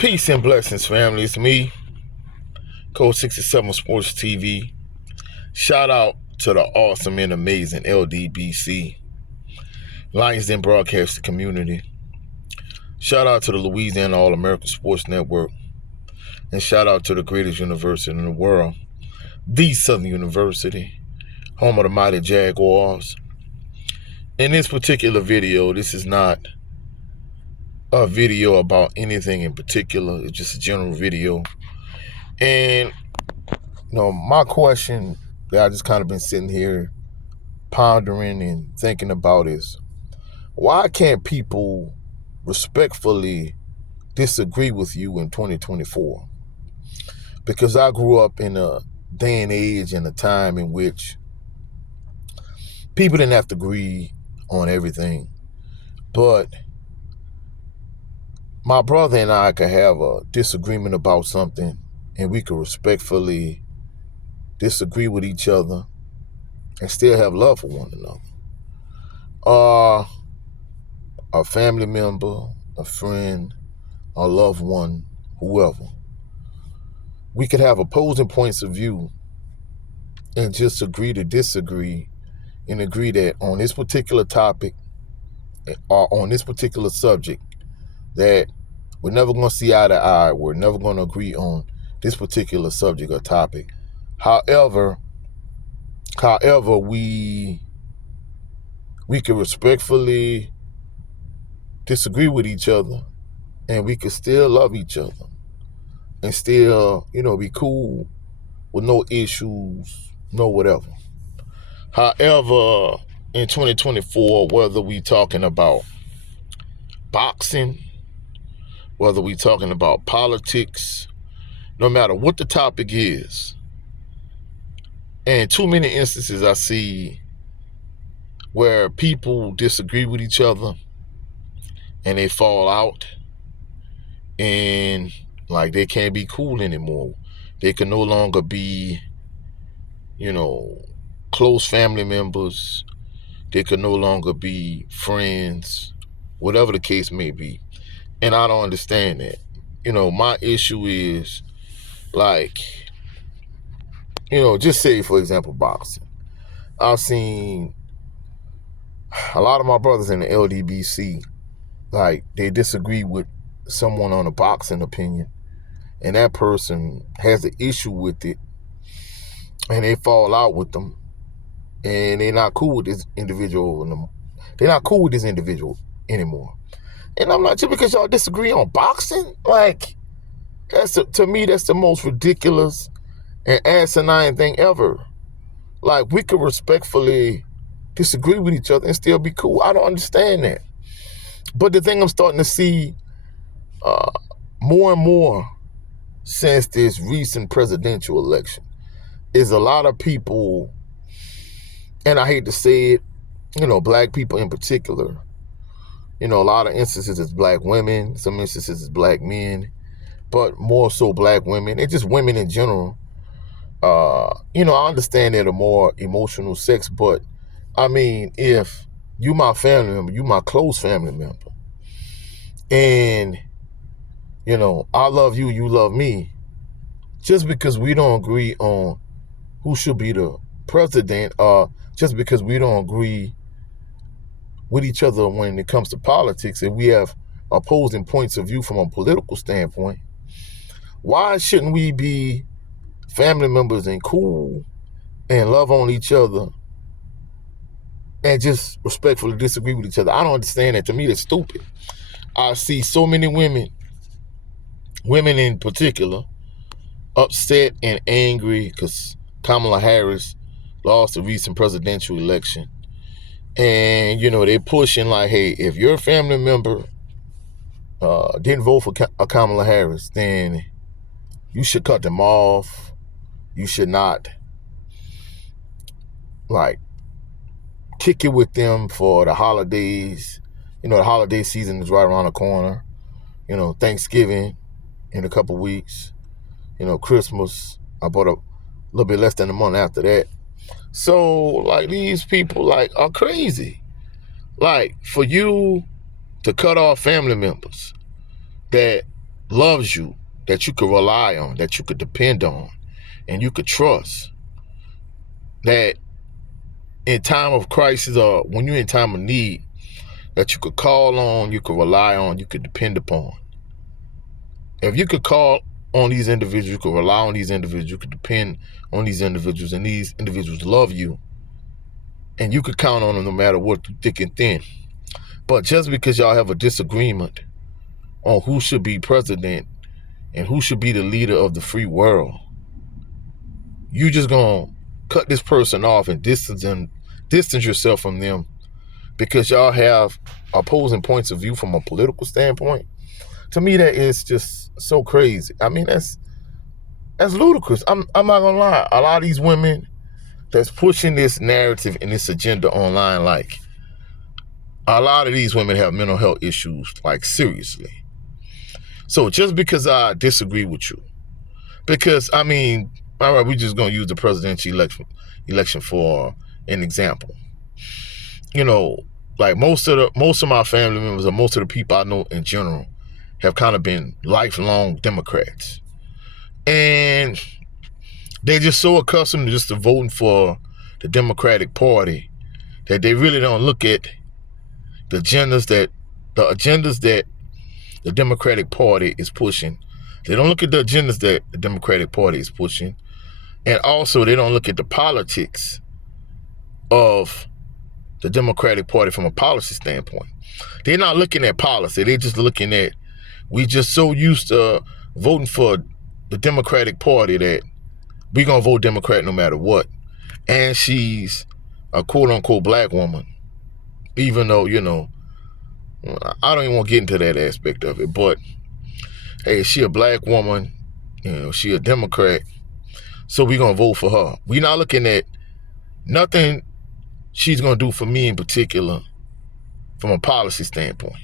Peace and blessings, family. It's me, Code 67 Sports TV. Shout out to the awesome and amazing LDBC, Lions Den Broadcasting Community. Shout out to the Louisiana All-American Sports Network. And shout out to the greatest university in the world, the Southern University, home of the mighty Jaguars. In this particular video, this is not a video about anything in particular. It's just a general video. And my question that I just kind of been sitting here pondering and thinking about is, why can't people respectfully disagree with you in 2024? Because I grew up in a day and age and a time in which people didn't have to agree on everything. But my brother and I could have a disagreement about something, and we could respectfully disagree with each other and still have love for one another. A family member, a friend, a loved one, whoever. We could have opposing points of view and just agree to disagree and agree that on this particular topic or on this particular subject that we're never going to see eye to eye. We're never going to agree on this particular subject or topic. However, we can respectfully disagree with each other, and we can still love each other and still, be cool with no issues, no whatever. However, in 2024, whether we talking about boxing, whether we talking about politics, no matter what the topic is, and too many instances I see where people disagree with each other and they fall out and like they can't be cool anymore. They can no longer be, close family members. They can no longer be friends, whatever the case may be. And I don't understand that. My issue is just say, for example, boxing. I've seen a lot of my brothers in the LDBC, they disagree with someone on a boxing opinion, and that person has an issue with it, and they fall out with them, and they're not cool with this individual. They're not cool with this individual anymore. And I'm like, just because y'all disagree on boxing, to me, that's the most ridiculous and asinine thing ever. We could respectfully disagree with each other and still be cool. I don't understand that. But the thing I'm starting to see more and more since this recent presidential election is a lot of people, and I hate to say it, black people in particular. A lot of instances it's black women, some instances it's black men, but more so black women, and just women in general. I understand they're the more emotional sex, but I mean, if you my family member, you my close family member, and I love you, you love me, just because we don't agree on who should be the president, just because we don't agree with each other when it comes to politics, and we have opposing points of view from a political standpoint, why shouldn't we be family members and cool and love on each other and just respectfully disagree with each other? I don't understand that. To me, that's stupid. I see so many women in particular, upset and angry because Kamala Harris lost the recent presidential election. And, they're pushing hey, if your family member didn't vote for Kamala Harris, then you should cut them off. You should not, kick it with them for the holidays. The holiday season is right around the corner. Thanksgiving in a couple weeks. Christmas, about a little bit less than a month after that. So, these people, are crazy. For you to cut off family members that loves you, that you could rely on, that you could depend on, and you could trust, that in time of crisis or when you're in time of need, that you could call on, you could rely on, you could depend upon. If you could call on these individuals, you could rely on these individuals, you could depend on these individuals, and these individuals love you, and you could count on them no matter what, through thick and thin. But just because y'all have a disagreement on who should be president and who should be the leader of the free world, you just gonna cut this person off and distance yourself from them because y'all have opposing points of view from a political standpoint. To me, that is just so crazy. I mean, that's ludicrous. I'm not gonna lie. A lot of these women that's pushing this narrative and this agenda online, like, a lot of these women have mental health issues, like, seriously. So just because I disagree with you, because, I mean, all right, we're just gonna use the presidential election for an example. You know, like most of my family members or most of the people I know in general have kind of been lifelong Democrats. And they're just so accustomed to just voting for the Democratic Party that they really don't look at the agendas that the Democratic Party is pushing. They don't look at the agendas that the Democratic Party is pushing. And also, they don't look at the politics of the Democratic Party from a policy standpoint. They're not looking at policy. They're just looking at, we just so used to voting for the Democratic Party that we're going to vote Democrat no matter what. And she's a quote-unquote black woman, even though, you know, I don't even want to get into that aspect of it. But, hey, she a black woman, you know, she a Democrat, so we're going to vote for her. We're not looking at nothing she's going to do for me in particular from a policy standpoint.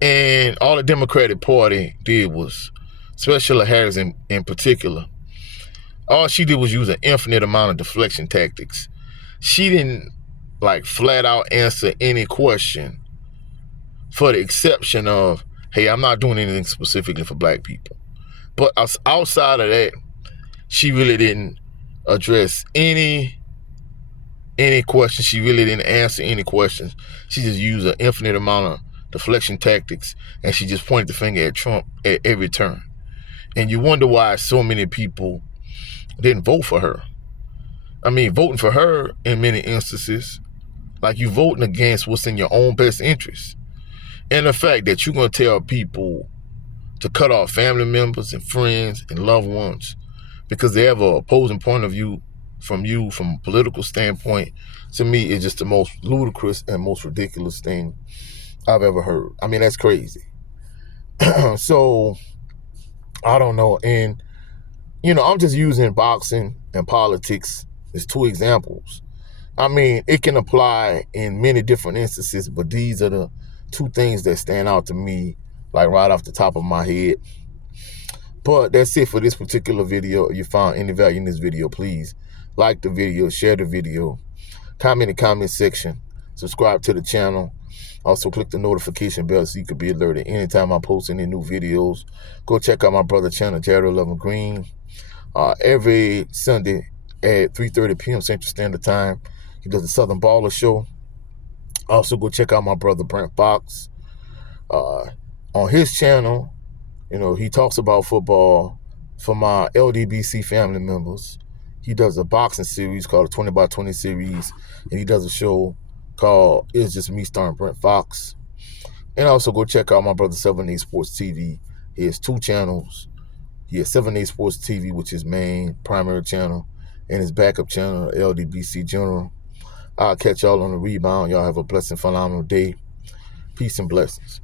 And all the Democratic Party did was, especially Harris in particular, all she did was use an infinite amount of deflection tactics. She didn't, like, flat out answer any question, for the exception of, hey, I'm not doing anything specifically for black people. But outside of that, she really didn't address any questions. She really didn't answer any questions. She just used an infinite amount of deflection tactics, and she just pointed the finger at Trump at every turn. And you wonder why so many people didn't vote for her. I mean, voting for her in many instances, like, you voting against what's in your own best interest. And the fact that you're going to tell people to cut off family members and friends and loved ones because they have an opposing point of view from you from a political standpoint, to me, is just the most ludicrous and most ridiculous thing I've ever heard. I mean, that's crazy. So, I don't know. And, you know, I'm just using boxing and politics as two examples. I mean, it can apply in many different instances, but these are the two things that stand out to me, like, right off the top of my head. But that's it for this particular video. If you found any value in this video, please like the video, share the video, comment in the comment section, subscribe to the channel. Also, click the notification bell so you can be alerted anytime I post any new videos. Go check out my brother's channel, Jared 11 Green, every Sunday at 3:30 p.m. Central Standard Time. He does the Southern Baller Show. Also, go check out my brother Brent Fox. On his channel, you know, he talks about football for my LDBC family members. He does a boxing series called the 20x20 series, and he does a show called It's Just Me starring Brent Fox. And also go check out my brother 7A Sports TV. He has two channels. He has 7A Sports TV, which is his main primary channel, and his backup channel, LDBC General. I'll catch y'all on the rebound. Y'all have a blessed and phenomenal day. Peace and blessings.